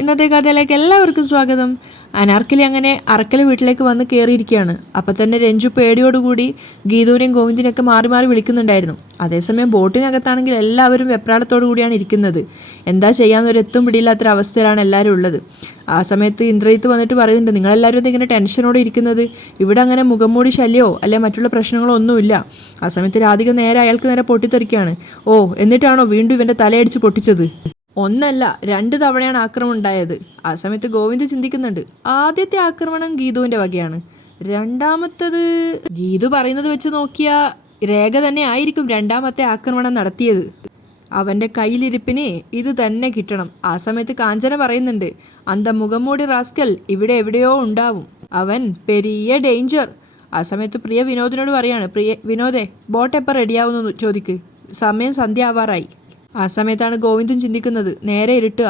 ഇന്നത്തെ കഥയിലേക്ക് എല്ലാവർക്കും സ്വാഗതം. അനാർക്കലി അങ്ങനെ അറക്കൽ വീട്ടിലേക്ക് വന്ന് കയറിയിരിക്കുകയാണ്. അപ്പം തന്നെ രഞ്ജു പേടിയോടുകൂടി ഗീതുവിനെയും ഗോവിന്ദിനെയൊക്കെ മാറി മാറി വിളിക്കുന്നുണ്ടായിരുന്നു. അതേസമയം ബോട്ടിനകത്താണെങ്കിൽ എല്ലാവരും വെപ്രാളത്തോടു കൂടിയാണ് ഇരിക്കുന്നത്. എന്താ ചെയ്യാന്നൊരു എത്തും പിടിയില്ലാത്തൊരവസ്ഥയിലാണ് എല്ലാവരും ഉള്ളത്. ആ സമയത്ത് ഇന്ദ്രജിത്ത് വന്നിട്ട് പറയുന്നുണ്ട്, നിങ്ങളെല്ലാവരും ഇങ്ങനെ ടെൻഷനോടെ ഇരിക്കുന്നത്, ഇവിടെ അങ്ങനെ മുഖംമൂടി ശല്യമോ അല്ലെ മറ്റുള്ള പ്രശ്നങ്ങളോ ഒന്നുമില്ല. ആ സമയത്ത് രാധിക നേരെ അയാൾക്ക് നേരെ പൊട്ടിത്തെറിക്കുകയാണ്. ഓ, എന്നിട്ടാണോ വീണ്ടും ഇവൻ്റെ തലയടിച്ച് പൊട്ടിച്ചത്? ഒന്നല്ല 2 തവണയാണ് ആക്രമണം ഉണ്ടായത്. ആ സമയത്ത് ഗോവിന്ദ് ചിന്തിക്കുന്നുണ്ട്, ആദ്യത്തെ ആക്രമണം ഗീതുവിൻ്റെ വകയാണ്, രണ്ടാമത്തത് ഗീതു പറയുന്നത് വെച്ച് നോക്കിയാൽ രേഖ തന്നെ ആയിരിക്കും രണ്ടാമത്തെ ആക്രമണം നടത്തിയത്. അവൻ്റെ കയ്യിലിരിപ്പിന് ഇത് തന്നെ കിട്ടണം. ആ സമയത്ത് കാഞ്ചന പറയുന്നുണ്ട്, അന്ത മുഖംമൂടി റാസ്കൽ ഇവിടെ എവിടെയോ ഉണ്ടാവും, അവൻ പെരിയ ഡേഞ്ചർ. ആ സമയത്ത് പ്രിയ വിനോദിനോട് പറയാണ്, വിനോദേ ബോട്ട് എപ്പോൾ റെഡിയാവുമെന്ന് ചോദിക്ക്, സമയം സന്ധ്യ ആവാറായി. ആ സമയത്താണ് ഗോവിന്ദും ചിന്തിക്കുന്നത്, നേരെ ഇരുട്ടുക,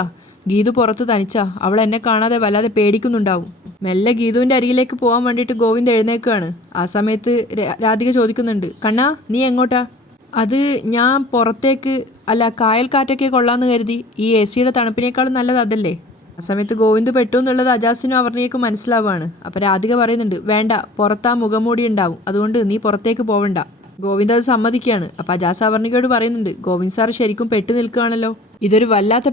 ഗീതു പുറത്ത് തനിച്ചാ, അവൾ എന്നെ കാണാതെ വല്ലാതെ പേടിക്കുന്നുണ്ടാവും. മെല്ലെ ഗീതുവിൻ്റെ അരികിലേക്ക് പോകാൻ വേണ്ടിയിട്ട് ഗോവിന്ദ് എഴുന്നേൽക്കുകയാണ്. ആ സമയത്ത് രാധിക ചോദിക്കുന്നുണ്ട്, കണ്ണാ നീ എങ്ങോട്ടാ? അത് ഞാൻ പുറത്തേക്ക്, അല്ല കായൽ കാറ്റൊക്കെ കൊള്ളാമെന്ന് കരുതി, ഈ AC-യുടെ തണുപ്പിനേക്കാളും നല്ലത് അതല്ലേ. ആ സമയത്ത് ഗോവിന്ദ് പെട്ടു എന്നുള്ളത് അജാസിനും അവർണിയേക്കും മനസ്സിലാവുകയാണ്. അപ്പോൾ രാധിക പറയുന്നുണ്ട്, വേണ്ട, പുറത്താ മുഖംമൂടി ഉണ്ടാവും, അതുകൊണ്ട് നീ പുറത്തേക്ക് പോവണ്ട. ഗോവിന്ദ് അത് സമ്മതിക്കുകയാണ്. അപ്പോൾ അജാസ് അവർണികയോട് പറയുന്നുണ്ട്, ഗോവിന്ദ് സാർ ശരിക്കും പെട്ടു നിൽക്കുകയാണല്ലോ, ഇതൊരു വല്ലാത്ത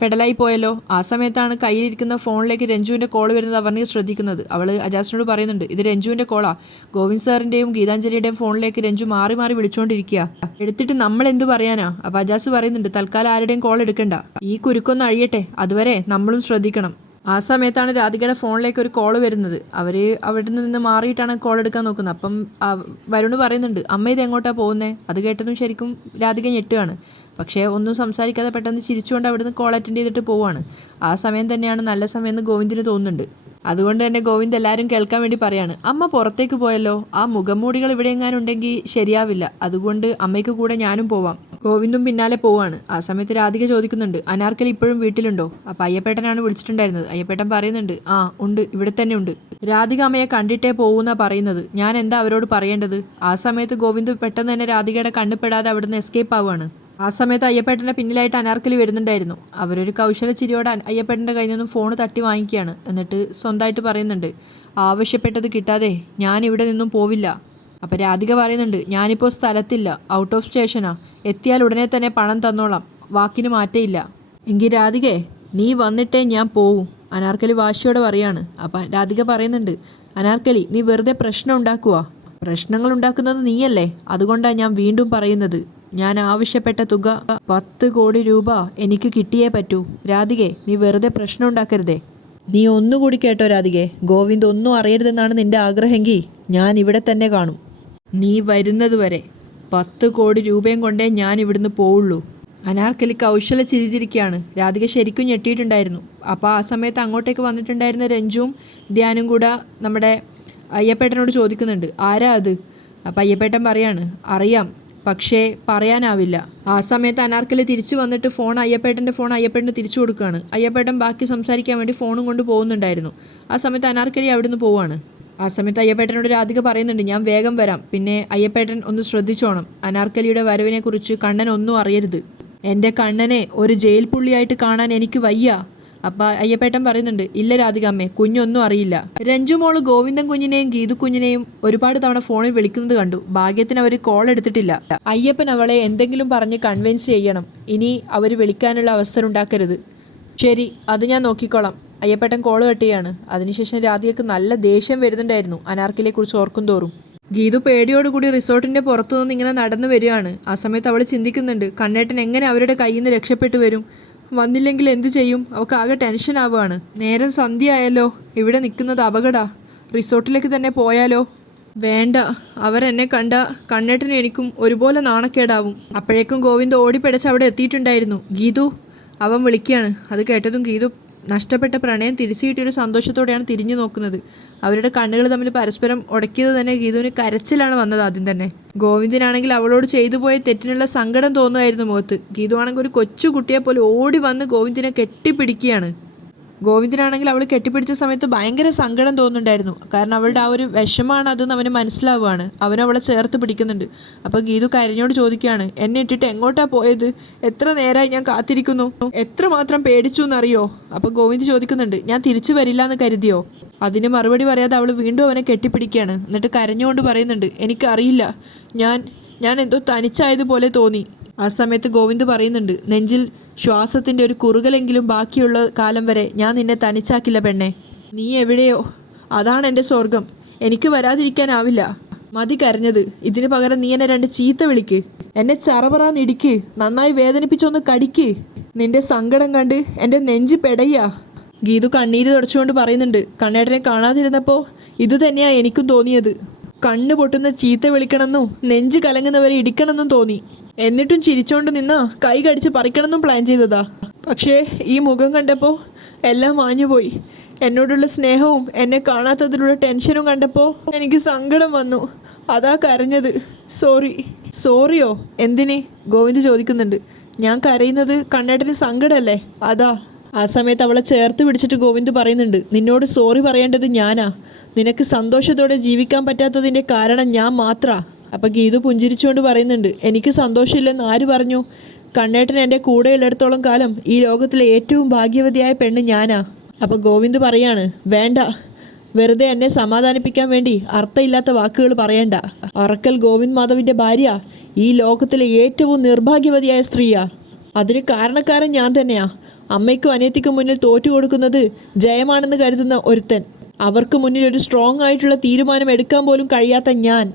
പെടലായി പോയല്ലോ. ആ സമയത്താണ് കയ്യിലിരിക്കുന്ന ഫോണിലേക്ക് രഞ്ജുവിൻ്റെ കോൾ വരുന്നത് അവർണിക ശ്രദ്ധിക്കുന്നത്. അവൾ അജാസിനോട് പറയുന്നുണ്ട്, ഇത് രഞ്ജുവിൻ്റെ കോളാ, ഗോവിന്ദ് സാറിൻ്റെയും ഗീതാഞ്ജലിയുടെയും ഫോണിലേക്ക് രഞ്ജു മാറി മാറി വിളിച്ചുകൊണ്ടിരിക്കുക, എടുത്തിട്ട് നമ്മൾ എന്ത് പറയാനാ. അപ്പോൾ അജാസ് പറയുന്നുണ്ട്, തൽക്കാലം ആരുടെയും കോൾ എടുക്കണ്ട, ഈ കുരുക്കൊന്ന് അഴിയട്ടെ, അതുവരെ നമ്മളും ശ്രദ്ധിക്കണം. ആ സമയത്താണ് രാധികയുടെ ഫോണിലേക്ക് ഒരു കോൾ വരുന്നത്. അവർ അവിടെ നിന്ന് മാറിയിട്ടാണ് കോൾ എടുക്കാൻ നോക്കുന്നത്. അപ്പം വരുണ് പറയുന്നുണ്ട്, അമ്മ ഇത് എങ്ങോട്ടാണ് പോകുന്നത്? അത് കേട്ടതും ശരിക്കും രാധിക ഞെട്ടുകയാണ്. പക്ഷേ ഒന്നും സംസാരിക്കാതെ പെട്ടെന്ന് ചിരിച്ചുകൊണ്ട് അവിടുന്ന് കോൾ അറ്റൻഡ് ചെയ്തിട്ട് പോവുകയാണ്. ആ സമയം തന്നെയാണ് നല്ല സമയമെന്ന് ഗോവിന്ദിന് തോന്നുന്നുണ്ട്. അതുകൊണ്ട് തന്നെ ഗോവിന്ദ് എല്ലാവരും കേൾക്കാൻ വേണ്ടി പറയാണ്, അമ്മ പുറത്തേക്ക് പോയല്ലോ, ആ മുഖംമൂടികൾ ഇവിടെ എങ്ങാനും ഉണ്ടെങ്കിൽ ശരിയാവില്ല, അതുകൊണ്ട് അമ്മയ്ക്ക് കൂടെ ഞാനും പോവാം. ഗോവിന്ദും പിന്നാലെ പോവാണ്. ആ സമയത്ത് രാധിക ചോദിക്കുന്നുണ്ട്, അനാർക്കലി ഇപ്പോഴും വീട്ടിലുണ്ടോ? അപ്പോൾ അയ്യപ്പേട്ടനാണ് വിളിച്ചിട്ടുണ്ടായിരുന്നത്. അയ്യപ്പേട്ടൻ പറയുന്നുണ്ട്, ആ ഉണ്ട്, ഇവിടെ തന്നെ ഉണ്ട്. രാധിക അമ്മയെ കണ്ടിട്ടേ പോവുന്നാ പറയുന്നത്, ഞാൻ എന്താ അവരോട് പറയേണ്ടത്? ആ സമയത്ത് ഗോവിന്ദ് പെട്ടെന്ന് തന്നെ രാധികയുടെ കണ്ണുപെടാതെ അവിടുന്ന് എസ്കേപ്പ് ആവുകയാണ്. ആ സമയത്ത് അയ്യപ്പേട്ടൻ്റെ പിന്നിലായിട്ട് അനാർക്കലി വരുന്നുണ്ടായിരുന്നു. അവരൊരു കൗശല ചിരിയോടെ അയ്യപ്പേട്ടൻ്റെ കയ്യിൽ നിന്നും ഫോൺ തട്ടി വാങ്ങിക്കുകയാണ്. എന്നിട്ട് സ്വന്തമായിട്ട് പറയുന്നുണ്ട്, ആവശ്യപ്പെട്ടത് കിട്ടാതെ ഞാൻ ഇവിടെ നിന്നും പോവില്ല. അപ്പോൾ രാധിക പറയുന്നുണ്ട്, ഞാനിപ്പോൾ സ്ഥലത്തില്ല, ഔട്ട് ഓഫ് സ്റ്റേഷനാ, എത്തിയാൽ ഉടനെ തന്നെ പണം തന്നോളാം, വാക്കിന് മാറ്റയില്ല. എങ്കിൽ രാധികേ നീ വന്നിട്ടേ ഞാൻ പോവും, അനാർക്കലി വാശിയോടെ പറയാണ്. അപ്പം രാധിക പറയുന്നുണ്ട്, അനാർക്കലി നീ വെറുതെ പ്രശ്നം ഉണ്ടാക്കുക, പ്രശ്നങ്ങൾ ഉണ്ടാക്കുന്നത് നീയല്ലേ, അതുകൊണ്ടാണ് ഞാൻ വീണ്ടും പറയുന്നത്, ഞാൻ ആവശ്യപ്പെട്ട തുക 10 കോടി രൂപ എനിക്ക് കിട്ടിയേ പറ്റൂ. രാധികേ നീ വെറുതെ പ്രശ്നം ഉണ്ടാക്കരുതേ. നീ ഒന്നുകൂടി കേട്ടോ രാധികേ, ഗോവിന്ദ് ഒന്നും അറിയരുതെന്നാണ് നിന്റെ ആഗ്രഹമെങ്കിൽ ഞാൻ ഇവിടെ തന്നെ കാണും. നീ വരുന്നത് വരെ 10 കോടി രൂപയും കൊണ്ടേ ഞാൻ ഇവിടുന്ന് പോവുള്ളൂ. അനാർക്കലി കൗശല ചിരിച്ചിരിക്കുകയാണ്. രാധിക ശരിക്കും ഞെട്ടിയിട്ടുണ്ടായിരുന്നു. അപ്പോൾ ആ സമയത്ത് അങ്ങോട്ടേക്ക് വന്നിട്ടുണ്ടായിരുന്ന രഞ്ജുവും ധ്യാനും കൂടെ നമ്മുടെ അയ്യപ്പേട്ടനോട് ചോദിക്കുന്നുണ്ട്, ആരാ അത്? അപ്പോൾ അയ്യപ്പേട്ടൻ പറയാണ്, അറിയാം, പക്ഷേ പറയാനാവില്ല. ആ സമയത്ത് അനാർക്കലി തിരിച്ചു വന്നിട്ട് അയ്യപ്പേട്ടൻ്റെ ഫോൺ അയ്യപ്പേട്ടന് തിരിച്ചു കൊടുക്കുകയാണ്. അയ്യപ്പേട്ടൻ ബാക്കി സംസാരിക്കാൻ വേണ്ടി ഫോണും കൊണ്ട് പോകുന്നുണ്ടായിരുന്നു. ആ സമയത്ത് അനാർക്കലി അവിടുന്ന് പോവാണ്. ആ സമയത്ത് അയ്യപ്പേട്ടനോട് രാധിക പറയുന്നുണ്ട്, ഞാൻ വേഗം വരാം, പിന്നെ അയ്യപ്പേട്ടൻ ഒന്ന് ശ്രദ്ധിച്ചോണം, അനാർക്കലിയുടെ വരവിനെക്കുറിച്ച് കണ്ണൻ ഒന്നും അറിയരുത്. എൻ്റെ കണ്ണനെ ഒരു ജയിൽ പുള്ളിയായിട്ട് കാണാൻ എനിക്ക് വയ്യ. അപ്പം അയ്യപ്പേട്ടൻ പറയുന്നുണ്ട്, ഇല്ല രാധികാമ്മേ, കുഞ്ഞൊന്നും അറിയില്ല. രഞ്ജു മോള് ഗോവിന്ദൻ കുഞ്ഞിനെയും ഗീതു കുഞ്ഞിനെയും ഒരുപാട് തവണ ഫോണിൽ വിളിക്കുന്നത് കണ്ടു. ഭാഗ്യത്തിന് അവർ കോൾ എടുത്തിട്ടില്ല. അയ്യപ്പൻ അവളെ എന്തെങ്കിലും പറഞ്ഞ് കൺവിൻസ് ചെയ്യണം, ഇനി അവർ വിളിക്കാനുള്ള അവസരം ഉണ്ടാക്കരുത്. ശരി, അത് ഞാൻ നോക്കിക്കോളാം. അയ്യപ്പേട്ടൻ കോൾ കട്ട് ചെയ്യാണ്. അതിനുശേഷം രാധികക്ക് നല്ല ദേഷ്യം വരുന്നുണ്ടായിരുന്നു അനാർക്കലിയെക്കുറിച്ച് ഓർക്കും തോറും. ഗീതു പേടിയോടുകൂടി റിസോർട്ടിൻ്റെ പുറത്തുനിന്ന് ഇങ്ങനെ നടന്നു വരികയാണ്. ആ സമയത്ത് അവൾ ചിന്തിക്കുന്നുണ്ട്, കണ്ണേട്ടൻ എങ്ങനെ അവരുടെ കയ്യിൽ നിന്ന് രക്ഷപ്പെട്ടു വരും? വന്നില്ലെങ്കിൽ എന്തു ചെയ്യും? അവൾക്ക് ആകെ ടെൻഷൻ ആവുകയാണ്. നേരം സന്ധ്യ ആയല്ലോ, ഇവിടെ നിൽക്കുന്നത് അപകട, റിസോർട്ടിലേക്ക് തന്നെ പോയാലോ? വേണ്ട, അവരെന്നെ കണ്ട കണ്ണേട്ടനും എനിക്കും ഒരുപോലെ നാണക്കേടാവും. അപ്പോഴേക്കും ഗോവിന്ദ് ഓടിപ്പിടച്ച് അവിടെ എത്തിയിട്ടുണ്ടായിരുന്നു. ഗീതു അവൻ വിളിക്കുകയാണ്. അത് കേട്ടതും ഗീതു നഷ്ടപ്പെട്ട പ്രണയം തിരിച്ചു കിട്ടിയൊരു സന്തോഷത്തോടെയാണ് തിരിഞ്ഞു നോക്കുന്നത്. അവരുടെ കണ്ണുകൾ തമ്മിൽ പരസ്പരം ഉടക്കിയത് തന്നെ ഗീതുവിന് കരച്ചിലാണ് വന്നത് ആദ്യം തന്നെ. ഗോവിന്ദിനാണെങ്കിൽ അവളോട് ചെയ്തു പോയ തെറ്റിനുള്ള സങ്കടം തോന്നുമായിരുന്നു മുഖത്ത്. ഗീതു ആണെങ്കിൽ ഒരു കൊച്ചു കുട്ടിയെ പോലെ ഓടി വന്ന് ഗോവിന്ദിനെ കെട്ടിപ്പിടിക്കുകയാണ്. ഗോവിന്ദനാണെങ്കിൽ അവൾ കെട്ടിപ്പിടിച്ച സമയത്ത് ഭയങ്കര സങ്കടം തോന്നുന്നുണ്ടായിരുന്നു. കാരണം അവളുടെ ആ ഒരു വിഷമാണ് അതെന്ന് അവന് മനസ്സിലാവുകയാണ്. അവളെ ചേർത്ത് പിടിക്കുന്നുണ്ട്. അപ്പോൾ ഗീതു കരഞ്ഞോട് ചോദിക്കുകയാണ്, എന്നെ ഇട്ടിട്ട് എങ്ങോട്ടാ പോയത്? എത്ര നേരമായി ഞാൻ കാത്തിരിക്കുന്നു, എത്രമാത്രം പേടിച്ചു എന്നറിയോ? അപ്പോൾ ഗോവിന്ദ് ചോദിക്കുന്നുണ്ട്, ഞാൻ തിരിച്ചു വരില്ല എന്ന് കരുതിയോ? അതിന് മറുപടി പറയാതെ അവൾ വീണ്ടും അവനെ കെട്ടിപ്പിടിക്കുകയാണ്. എന്നിട്ട് കരഞ്ഞുകൊണ്ട് പറയുന്നുണ്ട്, എനിക്കറിയില്ല, ഞാൻ എന്തോ തനിച്ചായതുപോലെ തോന്നി. ആ സമയത്ത് ഗോവിന്ദ് പറയുന്നുണ്ട്, നെഞ്ചിൽ ശ്വാസത്തിൻ്റെ ഒരു കുറുകലെങ്കിലും ബാക്കിയുള്ള കാലം വരെ ഞാൻ നിന്നെ തനിച്ചാക്കില്ല പെണ്ണെ. നീ എവിടെയോ അതാണ് എൻ്റെ സ്വർഗം. എനിക്ക് വരാതിരിക്കാനാവില്ല. മതി കരഞ്ഞത്. ഇതിന് പകരം നീ എന്നെ 2 ചീത്ത വിളിക്ക്, എന്നെ ചറപറാന്നിടിക്ക്, നന്നായി വേദനിപ്പിച്ചൊന്ന് കടിക്ക്. നിന്റെ സങ്കടം കണ്ട് എൻ്റെ നെഞ്ച് പെടയ്യ. ഗീതു കണ്ണീര് തുടച്ചുകൊണ്ട് പറയുന്നുണ്ട്, കണ്ണേട്ടനെ കാണാതിരുന്നപ്പോൾ ഇത് തന്നെയാ എനിക്കും തോന്നിയത്. കണ്ണ് പൊട്ടുന്ന ചീത്ത വിളിക്കണമെന്നും നെഞ്ച് കലങ്ങുന്നവരെ ഇടിക്കണമെന്നും തോന്നി. എന്നിട്ടും ചിരിച്ചോണ്ട് നിന്നാ കൈ കടിച്ച് പറിക്കണമെന്നും പ്ലാൻ ചെയ്തതാ. പക്ഷേ ഈ മുഖം കണ്ടപ്പോൾ എല്ലാം മാഞ്ഞുപോയി. എന്നോടുള്ള സ്നേഹവും എന്നെ കാണാത്തതിലുള്ള ടെൻഷനും കണ്ടപ്പോൾ എനിക്ക് സങ്കടം വന്നു. അതാ കരഞ്ഞത്. സോറിയോ? എന്തിന്? ഗോവിന്ദ് ചോദിക്കുന്നുണ്ട്. ഞാൻ കരയുന്നത് കണ്ണേട്ടന് സങ്കടമല്ലേ, അതാ. ആ സമയത്ത് അവളെ ചേർത്ത് പിടിച്ചിട്ട് ഗോവിന്ദ് പറയുന്നുണ്ട്, നിന്നോട് സോറി പറയേണ്ടത് ഞാനാ. നിനക്ക് സന്തോഷത്തോടെ ജീവിക്കാൻ പറ്റാത്തതിൻ്റെ കാരണം ഞാൻ മാത്രാ. അപ്പം ഗീതു പുഞ്ചിരിച്ചുകൊണ്ട് പറയുന്നുണ്ട്, എനിക്ക് സന്തോഷമില്ലെന്ന് ആര് പറഞ്ഞു? കണ്ണേട്ടൻ എൻ്റെ കൂടെയുള്ളിടത്തോളം കാലം ഈ ലോകത്തിലെ ഏറ്റവും ഭാഗ്യവതിയായ പെണ്ണ് ഞാനാ. അപ്പം ഗോവിന്ദ് പറയാണ്, വേണ്ട, വെറുതെ എന്നെ സമാധാനിപ്പിക്കാൻ വേണ്ടി അർത്ഥമില്ലാത്ത വാക്കുകൾ പറയണ്ട. അറക്കൽ ഗോവിന്ദ് മാധവിൻ്റെ ഭാര്യ ഈ ലോകത്തിലെ ഏറ്റവും നിർഭാഗ്യവതിയായ സ്ത്രീയാ. അതിന് കാരണക്കാരൻ ഞാൻ തന്നെയാ. അമ്മയ്ക്കും അനിയത്തിക്കും മുന്നിൽ തോറ്റു കൊടുക്കുന്നത് ജയമാണെന്ന് കരുതുന്ന ഒരുത്തൻ, അവർക്ക് മുന്നിൽ ഒരു സ്ട്രോങ് ആയിട്ടുള്ള തീരുമാനം എടുക്കാൻ പോലും കഴിയാത്ത ഞാൻ.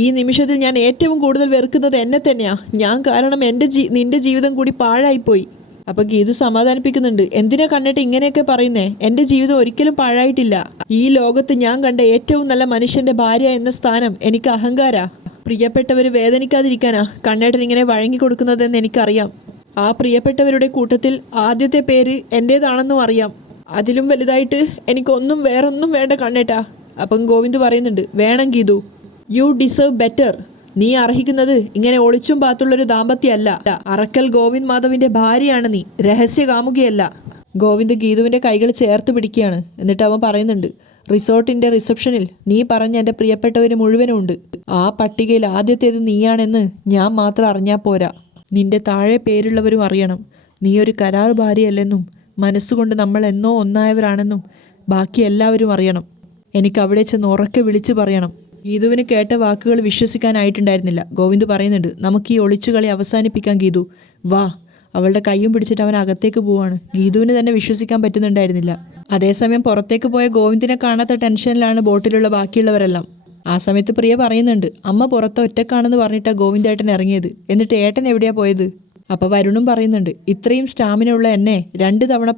ഈ നിമിഷത്തിൽ ഞാൻ ഏറ്റവും കൂടുതൽ വെറുക്കുന്നത് എന്നെ തന്നെയാ. ഞാൻ കാരണം നിന്റെ ജീവിതം കൂടി പാഴായിപ്പോയി. അപ്പം ഗീതു സമാധാനിപ്പിക്കുന്നുണ്ട്, എന്തിനാ കണ്ടിട്ട് ഇങ്ങനെയൊക്കെ പറയുന്നേ? എൻ്റെ ജീവിതം ഒരിക്കലും പാഴായിട്ടില്ല. ഈ ലോകത്ത് ഞാൻ കണ്ട ഏറ്റവും നല്ല മനുഷ്യൻ്റെ ഭാര്യ എന്ന സ്ഥാനം എനിക്ക് അഹങ്കാരാ. പ്രിയപ്പെട്ടവർ വേദനിക്കാതിരിക്കാനാ കണ്ണേട്ടൻ ഇങ്ങനെ വഴങ്ങി കൊടുക്കുന്നതെന്ന് എനിക്കറിയാം. ആ പ്രിയപ്പെട്ടവരുടെ കൂട്ടത്തിൽ ആദ്യത്തെ പേര് എൻ്റേതാണെന്നും അറിയാം. അതിലും വലുതായിട്ട് എനിക്കൊന്നും വേറൊന്നും വേണ്ട കണ്ണേട്ടാ. അപ്പം ഗോവിന്ദ് പറയുന്നുണ്ട്, വേണം ഗീതു, യു ഡിസേർവ് ബെറ്റർ. നീ അർഹിക്കുന്നത് ഇങ്ങനെ ഒളിച്ചും പാത്തുള്ളൊരു ദാമ്പത്യമല്ല. അറക്കൽ ഗോവിന്ദ് മാധവിൻ്റെ ഭാര്യയാണ് നീ, രഹസ്യ കാമുകിയല്ല. ഗോവിന്ദ് ഗീതുവിൻ്റെ കൈകൾ ചേർത്ത് പിടിക്കുകയാണ്. എന്നിട്ട് അവൻ പറയുന്നുണ്ട്, റിസോർട്ടിൻ്റെ റിസപ്ഷനിൽ നീ പറഞ്ഞ എൻ്റെ പ്രിയപ്പെട്ടവർ മുഴുവനും ഉണ്ട്. ആ പട്ടികയിൽ ആദ്യത്തേത് നീയാണെന്ന് ഞാൻ മാത്രം അറിഞ്ഞാൽ പോരാ, നിന്റെ താഴെ പേരുള്ളവരും അറിയണം. നീ ഒരു കരാർ ഭാര്യയല്ലെന്നും മനസ്സുകൊണ്ട് നമ്മൾ എന്നോ ഒന്നായവരാണെന്നും ബാക്കി എല്ലാവരും അറിയണം. എനിക്ക് അവിടെ ചെന്ന് ഉറക്കെ വിളിച്ചു പറയണം. ഗീതുവിന് കേട്ട വാക്കുകൾ വിശ്വസിക്കാനായിട്ടുണ്ടായിരുന്നില്ല. ഗോവിന്ദ് പറയുന്നുണ്ട്, നമുക്ക് ഈ ഒളിച്ചുകളി അവസാനിപ്പിക്കാം ഗീതു, വാ. അവളുടെ കൈയും പിടിച്ചിട്ട് അവൻ അകത്തേക്ക് പോവാണ്. ഗീതുവിന് തന്നെ വിശ്വസിക്കാൻ പറ്റുന്നുണ്ടായിരുന്നില്ല. അതേസമയം പുറത്തേക്ക് പോയ ഗോവിന്ദിനെ കാണാത്ത ടെൻഷനിലാണ് ബോട്ടിലുള്ള ബാക്കിയുള്ളവരെല്ലാം. ആ സമയത്ത് പ്രിയ പറയുന്നുണ്ട്, അമ്മ പുറത്ത് ഒറ്റക്കാണെന്ന് പറഞ്ഞിട്ടാണ് ഗോവിന്ദേട്ടൻ ഇറങ്ങിയത്. എന്നിട്ട് ഏട്ടൻ എവിടെയാ പോയത്? അപ്പോൾ വരുണും പറയുന്നുണ്ട്, ഇത്രയും സ്റ്റാമിന ഉള്ള എന്നെ 2 തവണ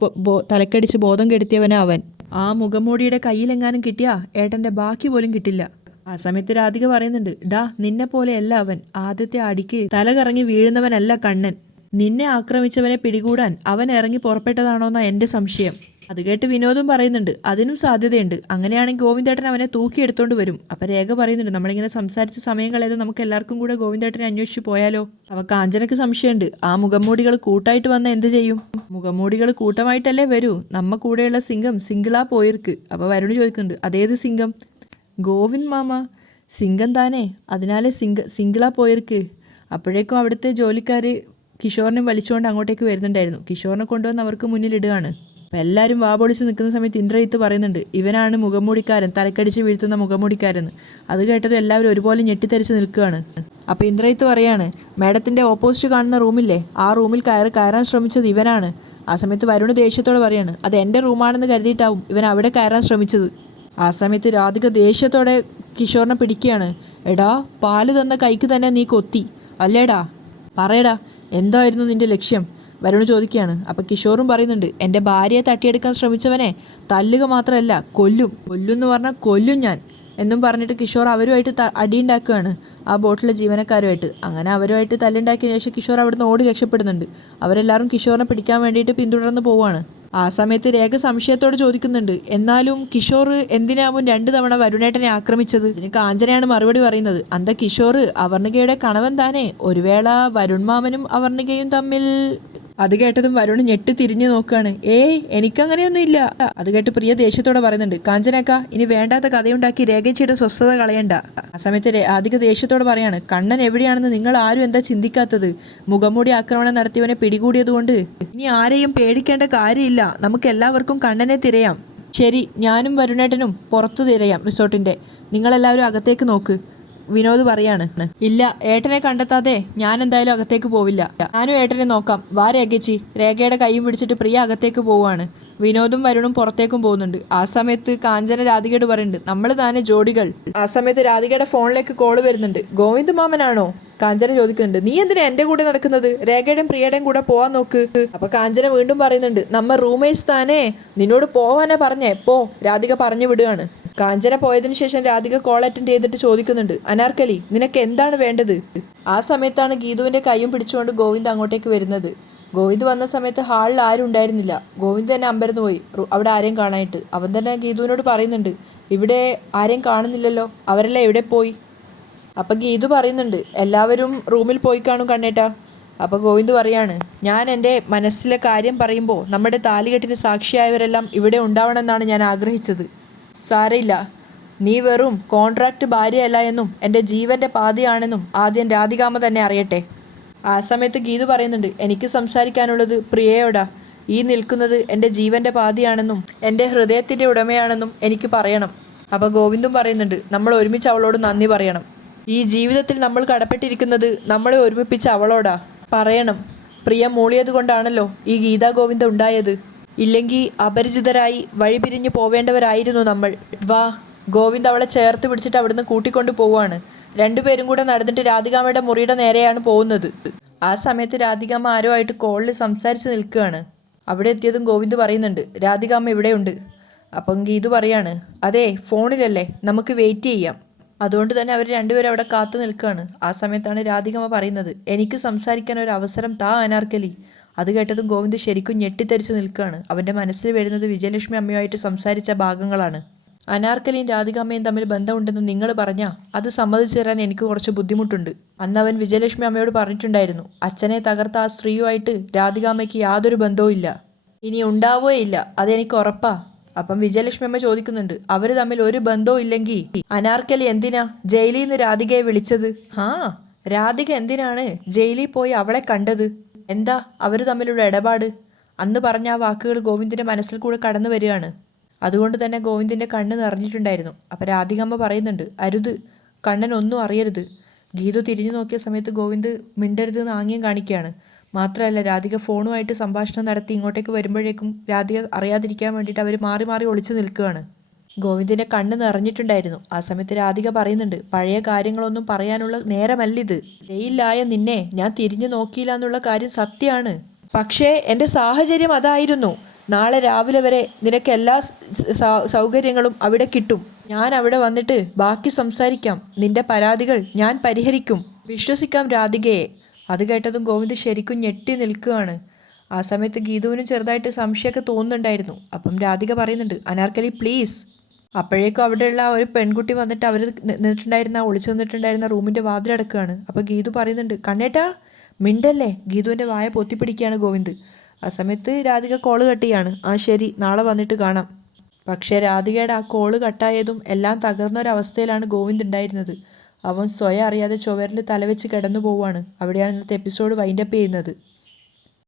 തലക്കടിച്ച് ബോധം കെടുത്തിയവനാ അവൻ. ആ മുഖംമൂടിയുടെ കയ്യിലെങ്ങാനും കിട്ടിയാ ഏട്ടൻ്റെ ബാക്കി പോലും കിട്ടില്ല. ആ സമയത്ത് രാധിക പറയുന്നുണ്ട്, ഡാ, നിന്നെ പോലെയല്ല അവൻ. ആദ്യത്തെ അടിക്ക് തല കറങ്ങി വീഴുന്നവനല്ല കണ്ണൻ. നിന്നെ ആക്രമിച്ചവനെ പിടികൂടാൻ അവൻ ഇറങ്ങി പുറപ്പെട്ടതാണോന്നാ എൻ്റെ സംശയം. അത് കേട്ട് വിനോദും പറയുന്നുണ്ട്, അതിനും സാധ്യതയുണ്ട്. അങ്ങനെയാണെങ്കിൽ ഗോവിന്ദേട്ടൻ അവനെ തൂക്കിയെടുത്തോണ്ട് വരും. അപ്പം രേഖ പറയുന്നുണ്ട്, നമ്മളിങ്ങനെ സംസാരിച്ച സമയം കളയത് നമുക്ക് എല്ലാവർക്കും കൂടെ ഗോവിന്ദേട്ടനെ അന്വേഷിച്ച് പോയാലോ? അവ കാഞ്ചനക്ക് സംശയമുണ്ട്, ആ മുഖംമൂടികൾ കൂട്ടായിട്ട് വന്ന എന്ത് ചെയ്യും? മുഖംമൂടികൾ കൂട്ടമായിട്ടല്ലേ വരൂ, നമ്മ കൂടെയുള്ള സിംഗം സിംഗിളാ പോയിർക്ക്. അപ്പോൾ വരുണ് ചോദിക്കുന്നുണ്ട്, അതേത് സിംഗം? ഗോവിന്ദ് മാമ സിംഗം താനേ, അതിനാലേ സിംഗിളാ പോയിർക്ക്. അപ്പോഴേക്കും അവിടുത്തെ ജോലിക്കാർ കിഷോറിനെ വലിച്ചുകൊണ്ട് അങ്ങോട്ടേക്ക് വരുന്നുണ്ടായിരുന്നു. കിഷോറിനെ കൊണ്ടുവന്ന് അവർക്ക് മുന്നിലിടുകയാണ്. അപ്പം എല്ലാവരും വാപൊളിച്ച് നിൽക്കുന്ന സമയത്ത് ഇന്ദ്രജിത്ത് പറയുന്നുണ്ട്, ഇവനാണ് മുഖംമൂടിക്കാരൻ, തലക്കടിച്ച് വീഴ്ത്തുന്ന മുഖംമൂടിക്കാരെന്ന്. അത് കേട്ടതും എല്ലാവരും ഒരുപോലെ ഞെട്ടിത്തരിച്ച് നിൽക്കുകയാണ്. അപ്പോൾ ഇന്ദ്രജിത്ത് പറയാണ്, മാഡത്തിൻ്റെ ഓപ്പോസിറ്റ് കാണുന്ന റൂമില്ലേ, ആ റൂമിൽ കയറാൻ ശ്രമിച്ചത് ഇവനാണ്. ആ സമയത്ത് വരുണ് ദേഷ്യത്തോടെ പറയാണ്, അത് എൻ്റെ റൂമാണെന്ന് കരുതിയിട്ടാവും ഇവൻ അവിടെ കയറാൻ ശ്രമിച്ചത്. ആ സമയത്ത് രാധിക ദേഷ്യത്തോടെ കിഷോറിനെ പിടിക്കുകയാണ്. എടാ, പാല് തന്ന കൈക്ക് തന്നെ നീ കൊത്തി അല്ലേടാ? പറയടാ, എന്തായിരുന്നു നിൻ്റെ ലക്ഷ്യം? വരുണ് ചോദിക്കുകയാണ്. അപ്പം കിഷോറും പറയുന്നുണ്ട്, എൻ്റെ ഭാര്യയെ തട്ടിയെടുക്കാൻ ശ്രമിച്ചവനെ തല്ലുക മാത്രമല്ല കൊല്ലും എന്ന് പറഞ്ഞാൽ കൊല്ലും ഞാൻ എന്നും പറഞ്ഞിട്ട് കിഷോർ അവരുമായിട്ട് അടിയുണ്ടാക്കുകയാണ്, ആ ബോട്ടിലെ ജീവനക്കാരുമായിട്ട്. അങ്ങനെ അവരുമായിട്ട് തല്ലുണ്ടാക്കിയ ശേഷം കിഷോർ അവിടുന്ന് ഓടി രക്ഷപ്പെടുന്നുണ്ട്. അവരെല്ലാവരും കിഷോറിനെ പിടിക്കാൻ വേണ്ടിയിട്ട് പിന്തുടർന്ന് പോവുകയാണ്. ആ സമയത്ത് രേഖ സംശയത്തോട് ചോദിക്കുന്നുണ്ട്, എന്നാലും കിഷോർ എന്തിനാവും 2 തവണ വരുണേട്ടനെ ആക്രമിച്ചത്? ഇതിന് കാഞ്ചനയാണ് മറുപടി പറയുന്നത്, അന്ത കിഷോർ അവർണികയുടെ കണവൻ താനേ. ഒരു വേള വരുൺ മാമനും അവർണികയും തമ്മിൽ അത് കേട്ടതും വരുൺ ഞെട്ടി തിരിഞ്ഞു നോക്കുകയാണ്. ഏയ് എനിക്കങ്ങനെയൊന്നും ഇല്ല. അത് കേട്ട് പ്രിയ ദേഷ്യത്തോടെ പറയുന്നുണ്ട്, കാഞ്ചനക്ക ഇനി വേണ്ടാത്ത കഥയുണ്ടാക്കി രേഖച്ചിയുടെ സ്വസ്ഥത കളയണ്ട. ആ സമയത്ത് രാധിക ദേഷ്യത്തോടെ പറയാണ്, കണ്ണൻ എവിടെയാണെന്ന് നിങ്ങൾ ആരും എന്താ ചിന്തിക്കാത്തത്? മുഖംമൂടി ആക്രമണം നടത്തിയവനെ പിടികൂടിയതുകൊണ്ട് ഇനി ആരെയും പേടിക്കേണ്ട കാര്യമില്ല. നമുക്ക് എല്ലാവർക്കും കണ്ണനെ തിരയാം. ശരി, ഞാനും വരുണേട്ടനും പുറത്തു തിരയാം റിസോർട്ടിന്റെ. നിങ്ങളെല്ലാവരും അകത്തേക്ക് നോക്ക്. വിനോദ് പറയാണ്. ഇല്ല, ഏട്ടനെ കണ്ടെത്താതെ ഞാൻ എന്തായാലും അകത്തേക്ക് പോവില്ല. ഞാനും ഏട്ടനെ നോക്കാം. വാ രേഖച്ചി. രേഖയുടെ കൈയും പിടിച്ചിട്ട് പ്രിയ അകത്തേക്ക് പോവാണ്. വിനോദും വരുണും പുറത്തേക്കും പോകുന്നുണ്ട്. ആ സമയത്ത് കാഞ്ചന രാധികയോട് പറയുന്നുണ്ട്, നമ്മൾ താനെ ജോഡികൾ. ആ സമയത്ത് രാധികയുടെ ഫോണിലേക്ക് കോള് വരുന്നുണ്ട്. ഗോവിന്ദ് മാമനാണോ? കാഞ്ചന ചോദിക്കുന്നുണ്ട്. നീ എന്തിനാ എന്റെ കൂടെ നടക്കുന്നത്? രേഖയുടെയും പ്രിയയുടെയും കൂടെ പോവാൻ നോക്ക്. അപ്പൊ കാഞ്ചന വീണ്ടും പറയുന്നുണ്ട്, നമ്മ റൂമേഴ്സ് താനേ, നിന്നോട് പോവാനാ പറഞ്ഞേ. പോ. രാധിക പറഞ്ഞു വിടുകയാണ്. കാഞ്ചന പോയതിനു ശേഷം രാധിക കോൾ അറ്റൻഡ് ചെയ്തിട്ട് ചോദിക്കുന്നുണ്ട്, അനാർക്കലി നിനക്ക് എന്താണ് വേണ്ടത്? ആ സമയത്താണ് ഗീതുവിന്റെ കൈയും പിടിച്ചുകൊണ്ട് ഗോവിന്ദ് അങ്ങോട്ടേക്ക് വരുന്നത്. ഗോവിന്ദ് വന്ന സമയത്ത് ഹാളിൽ ആരും ഉണ്ടായിരുന്നില്ല. ഗോവിന്ദ് തന്നെ അമ്പരന്ന് പോയി അവിടെ ആരെയും കാണാനായിട്ട്. അവൻ തന്നെ ഗീതുവിനോട് പറയുന്നുണ്ട്, ഇവിടെ ആരെയും കാണുന്നില്ലല്ലോ, അവരെല്ലാം എവിടെ പോയി? അപ്പം ഗീതു പറയുന്നുണ്ട്, എല്ലാവരും റൂമിൽ പോയി കാണും കണ്ണേട്ടാ. അപ്പോൾ ഗോവിന്ദ് പറയാണ്, ഞാൻ എൻ്റെ മനസ്സിലെ കാര്യം പറയുമ്പോൾ നമ്മുടെ താലികെട്ടിന് സാക്ഷിയായവരെല്ലാം ഇവിടെ ഉണ്ടാവണമെന്നാണ് ഞാൻ ആഗ്രഹിച്ചത്. സാരയില്ല, നീ വെറും കോൺട്രാക്റ്റ് ഭാര്യയല്ല എന്നും എൻ്റെ ജീവൻ്റെ പാതിയാണെന്നും ആദ്യം രാധികാമ്മ തന്നെ അറിയട്ടെ. ആ സമയത്ത് ഗീതു പറയുന്നുണ്ട്, എനിക്ക് സംസാരിക്കാനുള്ളത് പ്രിയയോടാ. ഈ നിൽക്കുന്നത് എൻ്റെ ജീവൻ്റെ പാതിയാണെന്നും എൻ്റെ ഹൃദയത്തിൻ്റെ ഉടമയാണെന്നും എനിക്ക് പറയണം. അപ്പോൾ ഗോവിന്ദും പറയുന്നുണ്ട്, നമ്മൾ ഒരുമിച്ച് അവളോട് നന്ദി പറയണം. ഈ ജീവിതത്തിൽ നമ്മൾ കടപ്പെട്ടിരിക്കുന്നത് നമ്മളെ ഒരുമിപ്പിച്ച അവളോടാ. പറയണം, പ്രിയ മൂളിയത് കൊണ്ടാണല്ലോ ഈ ഗീതാ ഗോവിന്ദ ഉണ്ടായത്. ഇല്ലെങ്കിൽ അപരിചിതരായി വഴിപിരിഞ്ഞു പോവേണ്ടവരായിരുന്നു നമ്മൾ. വാ. ഗോവിന്ദ് അവളെ ചേർത്ത് പിടിച്ചിട്ട് അവിടുന്ന് കൂട്ടിക്കൊണ്ട് പോവാണ്. രണ്ടുപേരും കൂടെ നടന്നിട്ട് രാധികാമ്മയുടെ മുറിയുടെ നേരെയാണ് പോകുന്നത്. ആ സമയത്ത് രാധികാമ്മ ആരോ ആയിട്ട് കോളിൽ സംസാരിച്ച് നിൽക്കുകയാണ്. അവിടെ എത്തിയതും ഗോവിന്ദ് പറയുന്നുണ്ട്, രാധികാമ്മ ഇവിടെയുണ്ട്. അപ്പം ഗീതു പറയാണ്, അതെ ഫോണിലല്ലേ, നമുക്ക് വെയിറ്റ് ചെയ്യാം. അതുകൊണ്ട് തന്നെ അവർ രണ്ടുപേരും അവിടെ കാത്തു നിൽക്കുകയാണ്. ആ സമയത്താണ് രാധികാമ്മ പറയുന്നത്, എനിക്ക് സംസാരിക്കാൻ ഒരു അവസരം താ അനാർക്കലി. അത് കേട്ടതും ഗോവിന്ദ് ശരിക്കും ഞെട്ടിത്തരിച്ച് നിൽക്കുകയാണ്. അവൻ്റെ മനസ്സിൽ വരുന്നത് വിജയലക്ഷ്മി അമ്മയുമായിട്ട് സംസാരിച്ച ഭാഗങ്ങളാണ്. അനാർക്കലിയും രാധികാമ്മയും തമ്മിൽ ബന്ധമുണ്ടെന്ന് നിങ്ങൾ പറഞ്ഞാൽ അത് സമ്മതിച്ചു തരാൻ എനിക്ക് കുറച്ച് ബുദ്ധിമുട്ടുണ്ട്. അന്ന് അവൻ വിജയലക്ഷ്മി അമ്മയോട് പറഞ്ഞിട്ടുണ്ടായിരുന്നു, അച്ഛനെ തകർത്ത ആ സ്ത്രീയുമായിട്ട് രാധികാമ്മയ്ക്ക് യാതൊരു ബന്ധവും ഇല്ല, ഇനി ഉണ്ടാവോ ഇല്ല, അതെനിക്ക് ഉറപ്പാ. അപ്പം വിജയലക്ഷ്മി അമ്മ ചോദിക്കുന്നുണ്ട്, അവർ തമ്മിൽ ഒരു ബന്ധവും ഇല്ലെങ്കിൽ അനാർക്കലി എന്തിനാ ജയിലിൽ നിന്ന് രാധികയെ വിളിച്ചത്? രാധിക എന്തിനാണ് ജയിലിൽ പോയി അവളെ കണ്ടത്? എന്താ അവർ തമ്മിലുള്ള ഇടപാട്? അന്ന് പറഞ്ഞ ആ വാക്കുകൾ ഗോവിന്ദിൻ്റെ മനസ്സിൽ കൂടെ കടന്നു വരികയാണ്. അതുകൊണ്ട് തന്നെ ഗോവിന്ദിൻ്റെ കണ്ണ് നിറഞ്ഞിട്ടുണ്ടായിരുന്നു. അപ്പോൾ രാധികാമ്മ പറയുന്നുണ്ട്, അരുത്, കണ്ണൻ ഒന്നും അറിയരുത്. ഗീതു തിരിഞ്ഞു നോക്കിയ സമയത്ത് ഗോവിന്ദ് മിണ്ടരുതെന്ന് ആംഗ്യം കാണിക്കുകയാണ്. മാത്രമല്ല രാധിക ഫോണുമായിട്ട് സംഭാഷണം നടത്തി ഇങ്ങോട്ടേക്ക് വരുമ്പോഴേക്കും രാധിക അറിയാതിരിക്കാൻ വേണ്ടിയിട്ട് അവർ മാറി മാറി ഒളിച്ചു നിൽക്കുകയാണ്. ഗോവിന്ദിൻ്റെ കണ്ണ് നിറഞ്ഞിട്ടുണ്ടായിരുന്നു. ആ സമയത്ത് രാധിക പറയുന്നുണ്ട്, പഴയ കാര്യങ്ങളൊന്നും പറയാനുള്ള നേരമല്ലിത്. ജയിലിലായ നിന്നെ ഞാൻ തിരിഞ്ഞു നോക്കിയില്ല എന്നുള്ള കാര്യം സത്യമാണ്. പക്ഷേ എൻ്റെ സാഹചര്യം അതായിരുന്നു. നാളെ രാവിലെ വരെ നിനക്ക് എല്ലാ സൗകര്യങ്ങളും അവിടെ കിട്ടും. ഞാൻ അവിടെ വന്നിട്ട് ബാക്കി സംസാരിക്കാം. നിന്റെ പരാതികൾ ഞാൻ പരിഹരിക്കും. വിശ്വസിക്കാം രാധികയെ. അത് കേട്ടതും ഗോവിന്ദ് ശരിക്കും ഞെട്ടി നിൽക്കുകയാണ്. ആ സമയത്ത് ഗീതുവിനും ചെറുതായിട്ട് സംശയമൊക്കെ തോന്നുന്നുണ്ടായിരുന്നു. അപ്പം രാധിക പറയുന്നുണ്ട്, അനാർക്കലി പ്ലീസ്. അപ്പോഴേക്കും അവിടെയുള്ള ആ ഒരു പെൺകുട്ടി വന്നിട്ട് അവർ നിന്നിട്ടുണ്ടായിരുന്ന ഒളിച്ചു നിന്നിട്ടുണ്ടായിരുന്ന റൂമിൻ്റെ വാതിലടക്കുകയാണ്. അപ്പോൾ ഗീതു പറയുന്നുണ്ട്, കണ്ണേട്ടാ മിണ്ടല്ലേ. ഗീതുവിൻ്റെ വായ പൊത്തിപ്പിടിക്കുകയാണ് ഗോവിന്ദ്. ആ സമയത്ത് രാധിക കോള് കട്ട് ചെയ്യാണ്. ശരി, നാളെ വന്നിട്ട് കാണാം. പക്ഷേ രാധികയുടെ ആ കോള് കട്ടായതും എല്ലാം തകർന്നൊരവസ്ഥയിലാണ് ഗോവിന്ദ് ഉണ്ടായിരുന്നത്. അവൻ സ്വയം അറിയാതെ ചുവരിൽ തലവെച്ച് കിടന്നു പോവുകയാണ്. അവിടെയാണ് ഇന്നത്തെ എപ്പിസോഡ് വൈൻഡപ്പ് ചെയ്യുന്നത്.